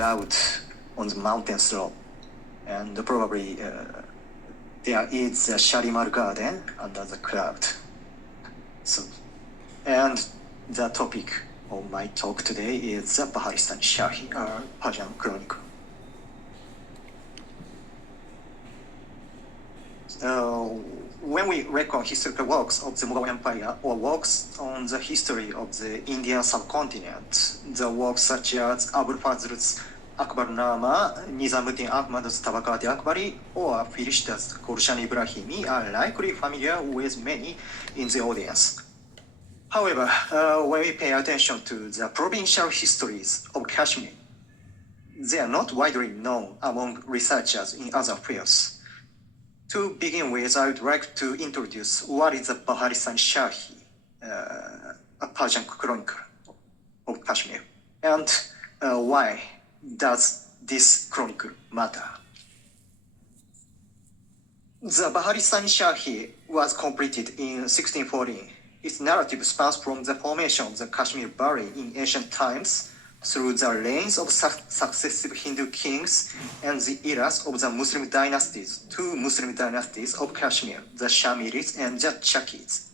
cloud on the mountain slope, and probably there is a Shalimar garden under the cloud. So, and the topic of my talk today is the Bahāristān-i Shāhī, Persian chronicle. When we reckon historical works of the Mughal Empire or works on the history of the Indian subcontinent, the works such as Abul Fazl's Akbarnama, Nizamuddin Ahmad's Tabaqat Akbari, or Firishta's Gulshan Ibrahimi are likely familiar with many in the audience. However, when we pay attention to the provincial histories of Kashmir, they are not widely known among researchers in other fields. To begin with, I would like to introduce what is the Bahāristān-i Shāhī, a Persian chronicle of Kashmir, and why does this chronicle matter. The Bahāristān-i Shāhī was completed in 1614. Its narrative spans from the formation of the Kashmir Valley in ancient times through the reigns of successive Hindu kings and the eras of the Muslim dynasties, two Muslim dynasties of Kashmir, the Shamiris and the Chakids,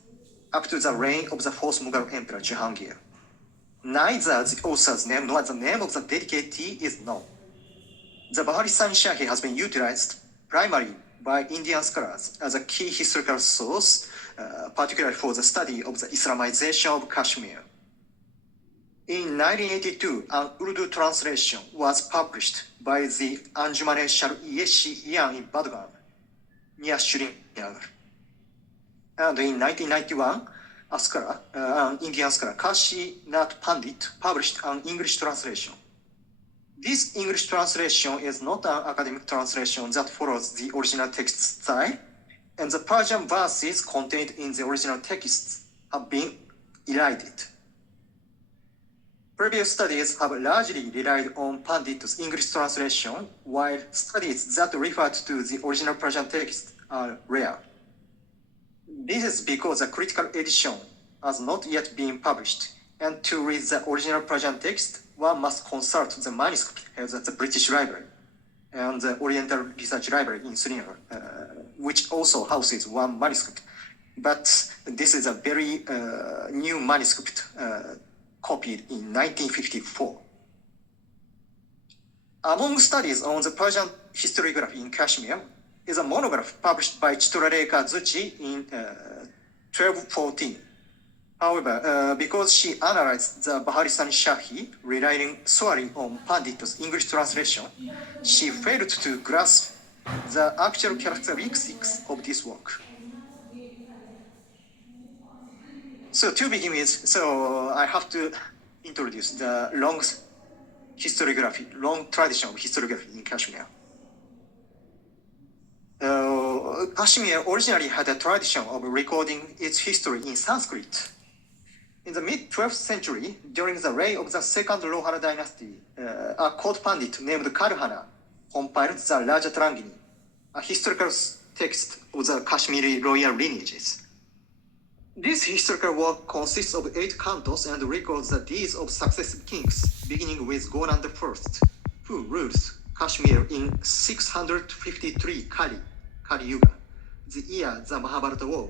up to the reign of the fourth Mughal Emperor Jahangir. Neither the author's name nor the name of the dedicatee is known. The Bahāristān-i Shāhī has been utilized primarily by Indian scholars as a key historical source, particularly for the study of the Islamization of Kashmir. In 1982, an Urdu translation was published by the Anjuman-e-Shar'i-e-Shi'yan in Badgan, near Srinagar. And in 1991, an Indian scholar, Kashi Nath Pandit, published an English translation. This English translation is not an academic translation that follows the original text style, and the Persian verses contained in the original texts have been elided. Previous studies have largely relied on Pandit's English translation, while studies that refer to the original Persian text are rare. This is because a critical edition has not yet been published, and to read the original Persian text, one must consult the manuscript held at the British Library and the Oriental Research Library in Srinagar, which also houses one manuscript. But this is a very new manuscript copied in 1954. Among studies on the Persian historiography in Kashmir is a monograph published by Chitralekha Zuchi in 1214. However, because she analyzed the Bahāristān-i Shāhī, relying solely on Pandit's English translation, she failed to grasp the actual characteristics of this work. So to begin with, I have to introduce the long tradition of historiography in Kashmir. Kashmir originally had a tradition of recording its history in Sanskrit. In the mid-12th century, during the reign of the second Rohana dynasty, a court pandit named Karhana compiled the Rajatarangini, a historical text of the Kashmiri royal lineages. This historical work consists of 8 cantos and records the deeds of successive kings, beginning with Gonan I, who rules Kashmir in 653 Kali Yuga, the year the Mahabharata War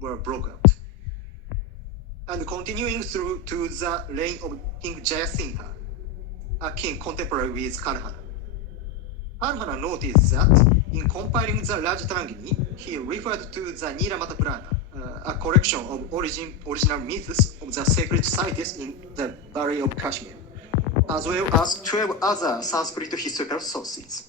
were broke out, and continuing through to the reign of King Jayasingha, a king contemporary with Karhana. Karhana noticed that in compiling the Rajatarangini, he referred to the Nilamata Purana, a collection of original myths of the sacred sites in the Valley of Kashmir, as well as 12 other Sanskrit historical sources.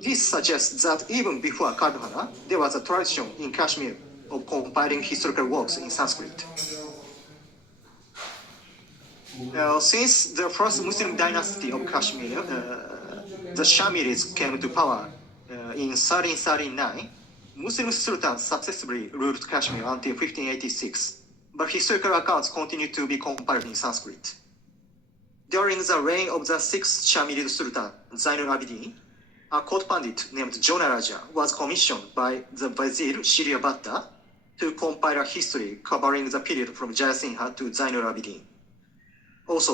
This suggests that even before Karhana, there was a tradition in Kashmir of compiling historical works in Sanskrit. Since the first Muslim dynasty of Kashmir, the Shamiris came to power in 1339, Muslim sultans successively ruled Kashmir until 1586, but historical accounts continue to be compiled in Sanskrit. During the reign of the sixth Shamirid Sultan, Zainul Abidin, a court pandit named Jonaraja was commissioned by the Vizier Shirya Bhatta to compile a history covering the period from Jayasingha to Zainul Abidin. Also,